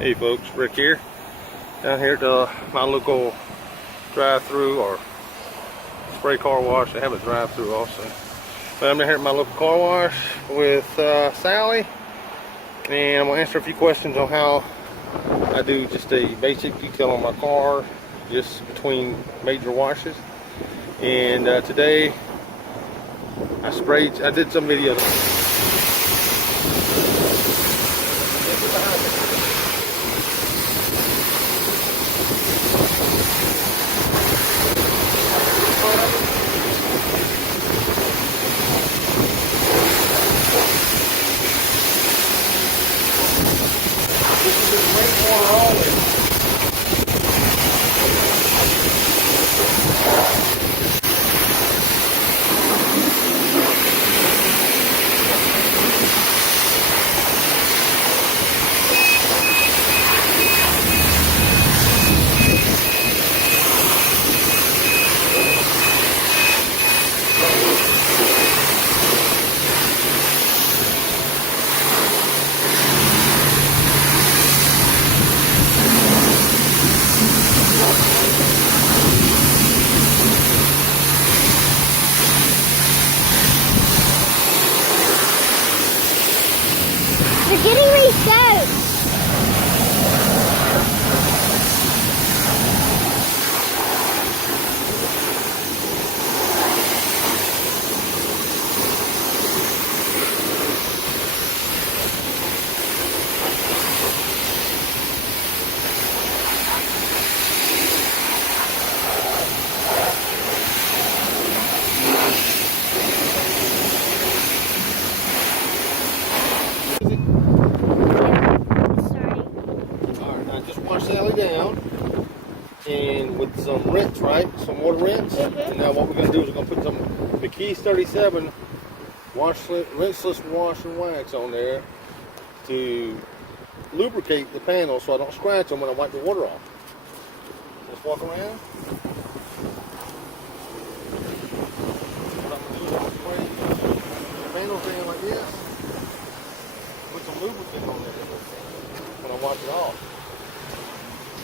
Hey folks, Rick here. Down here at my local drive-through or spray car wash. They have a drive-through also. But I'm down here at my local car wash with Sally, and I'm gonna answer a few questions on how I do just a basic detail on my car, just between major washes. And today I did some videos. This is a great water always. We're getting reset. Sally down and with some rinse, right? Some water rinse. And now what we're going to do is we're going to put some McKee's 37 rinseless wash and wax on there to lubricate the panels so I don't scratch them when I wipe the water off. Just walk around. What I'm going to do is spray the panels down like this. Put some lubricant on there when I wash it off.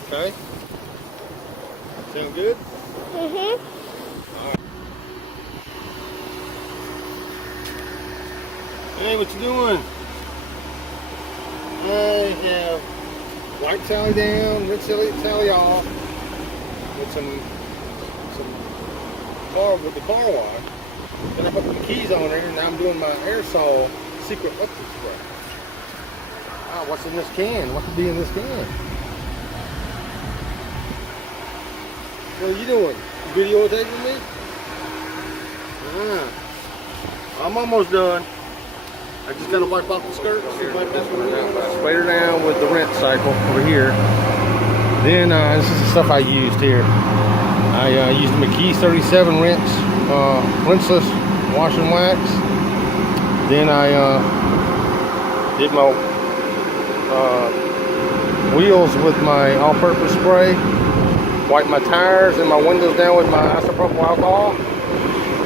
Okay. Sound good? Alright. Hey, what you doing? I have wiped Sally down, rinsed Sally off with some the car wash. Then I put the keys on there, and now I'm doing my aerosol secret liquid spray. Ah, what's in this can? What could be in this can? What are you doing? Videotaping me? I'm almost done. I just gotta wipe off the skirt. I sprayed her down with the rinse cycle over here. Then this is the stuff I used here. I used the McKee's 37 rinseless wash and wax. Then I did my wheels with my all-purpose spray. Wiped my tires and my windows down with my isopropyl alcohol.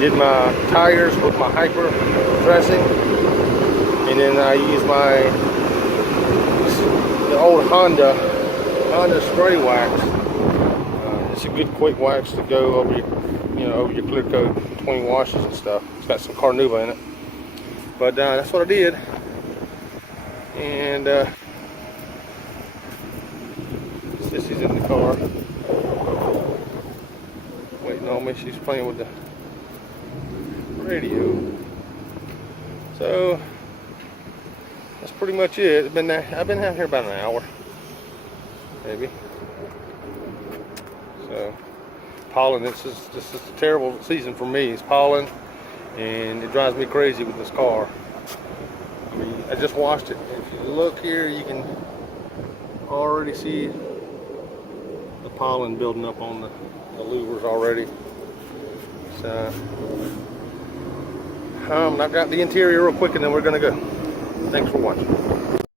Did my tires with my hyper dressing. And then I used the old Honda spray wax. It's a good quick wax to go over your clear coat between washes and stuff. It's got some Carnauba in it. But that's what I did. And Sissy's in the car. Waiting on me. She's playing with the radio. So that's pretty much it. I've been out here about an hour, maybe. So pollen. This is a terrible season for me. It's pollen, and it drives me crazy with this car. I mean, I just washed it. If you look here, you can already see the pollen building up on the louvers already. So I've got the interior real quick and then we're gonna go. Thanks for watching.